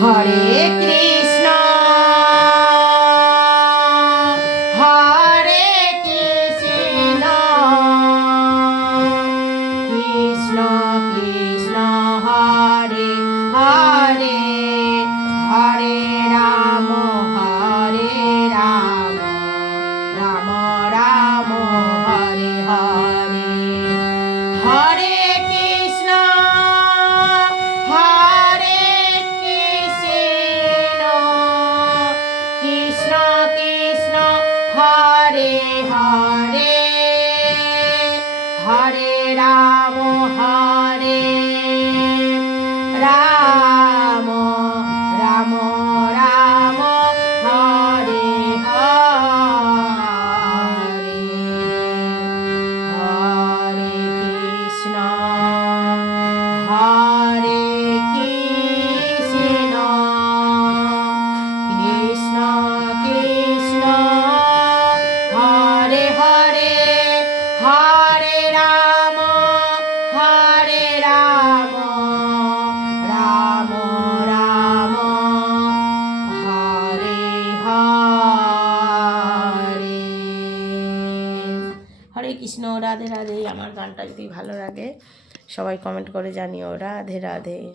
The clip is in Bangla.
হরে কৃষ্ণ হরে কৃষ্ণ কৃষ্ণ কৃষ্ণ হরে হরে হরে রাম রাম রাম হরে হরে হরে কৃষ্ণ হরে কৃষ্ণ কৃষ্ণ কৃষ্ণ হরে হরে হরে রাম রাম রাম রাম হরে হরে হরে কৃষ্ণ হরে কৃষ্ণ কৃষ্ণ কৃষ্ণ হরে হরে হরে রাম রাম রাম হরে হরে হরে কৃষ্ণ। রাধে রাধে। আমার গানটা যদি ভালো লাগে সবাই কমেন্ট করে জানিও। রাধে রাধে।